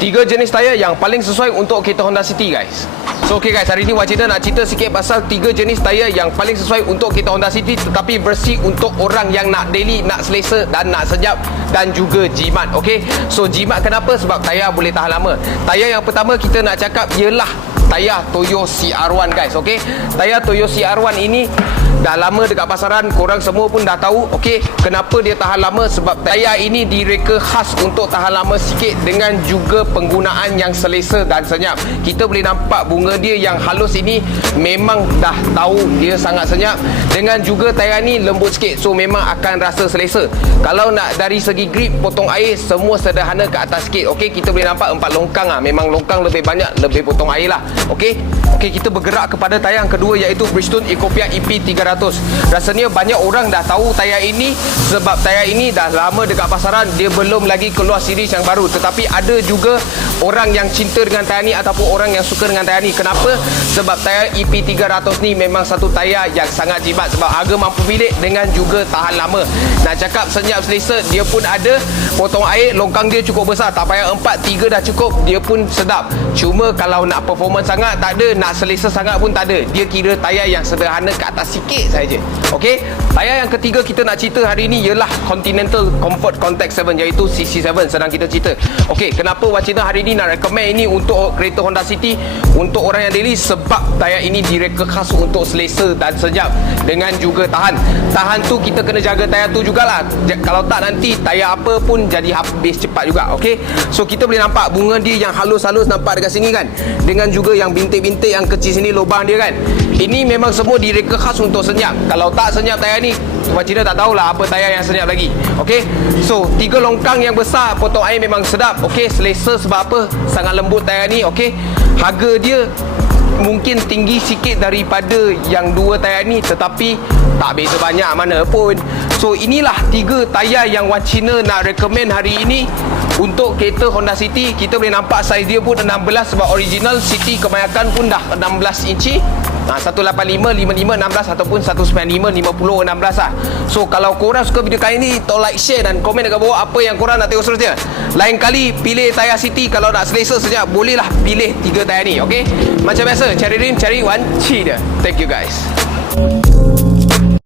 3 jenis tayar yang paling sesuai untuk kereta Honda City, guys. So okay guys, hari ni Wak Cina nak cerita sikit pasal 3 jenis tayar yang paling sesuai untuk kereta Honda City, tetapi bersih untuk orang yang nak daily, nak selesa dan nak senyap dan juga jimat. Okay, so jimat kenapa? Sebab tayar boleh tahan lama. Tayar yang pertama kita nak cakap ialah tayar Toyo CR1, guys. Okay, tayar Toyo CR1 ini dah lama dekat pasaran, korang semua pun dah tahu. Okey, kenapa dia tahan lama? Sebab tayar ini direka khas untuk tahan lama sikit dengan juga penggunaan yang selesa dan senyap. Kita boleh nampak bunga dia yang halus ini, memang dah tahu dia sangat senyap. Dengan juga tayar ni lembut sikit, so memang akan rasa selesa. Kalau nak dari segi grip, potong air, semua sederhana ke atas sikit. Okey, kita boleh nampak 4 longkang lah. Memang longkang lebih banyak, lebih potong air lah. Okey, kita bergerak kepada tayar yang kedua, iaitu Bridgestone Ecopia EP300. Rasanya banyak orang dah tahu tayar ini, sebab tayar ini dah lama dekat pasaran, dia belum lagi keluar series yang baru. Tetapi ada juga orang yang cinta dengan tayar ni ataupun orang yang suka dengan tayar ni. Kenapa? Sebab tayar EP300 ni memang satu tayar yang sangat jimat, sebab harga mampu milik dengan juga tahan lama. Nak cakap senyap selesa, dia pun ada. Potong air, longkang dia cukup besar, tak payah 4, 3 dah cukup, dia pun sedap. Cuma kalau nak performance sangat tak ada, nak selesa sangat pun tak ada. Dia kira tayar yang sederhana ke atas sikit saja. Okey, tayar yang ketiga kita nak cerita hari ni ialah Continental Comfort Contact 7, iaitu CC7. Senang kita cerita. Okey, kenapa Wak Cina hari ni nak recommend ini untuk kereta Honda City, untuk orang yang daily? Sebab tayar ini direka khas untuk selesa dan senyap dengan juga tahan. Tahan tu kita kena jaga tayar tu jugalah. Kalau tak, nanti tayar apa pun jadi habis cepat juga. Okey, so kita boleh nampak bunga dia yang halus-halus, nampak dekat sini kan, dengan juga yang bintik-bintik yang kecil sini, lubang dia kan. Ini memang semua direka khas untuk senyap. Kalau tak senyap tayar ni, Wak Cina tak tahulah apa tayar yang senyap lagi. Okey, so 3 longkang yang besar, potong air memang sedap. Okey, selesa sebab apa? Sangat lembut tayar ni. Okey, harga dia mungkin tinggi sikit daripada yang 2 tayar ni, tetapi tak beza banyak mana pun. So inilah 3 tayar yang Wak Cina nak recommend hari ini untuk kereta Honda City. Kita boleh nampak saiz dia pun 16, sebab original City kebanyakan pun dah 16 inci. 185, 55, 16 ataupun 195, 50, 16 lah. So kalau korang suka video kali ni, tolong like, share dan komen dekat bawah apa yang korang nak tengok seterusnya. Lain kali pilih tayar City, kalau nak selesa senyap, bolehlah pilih 3 tayar ni. Okay, macam biasa, cari rim, cari Wan Cina. Thank you guys.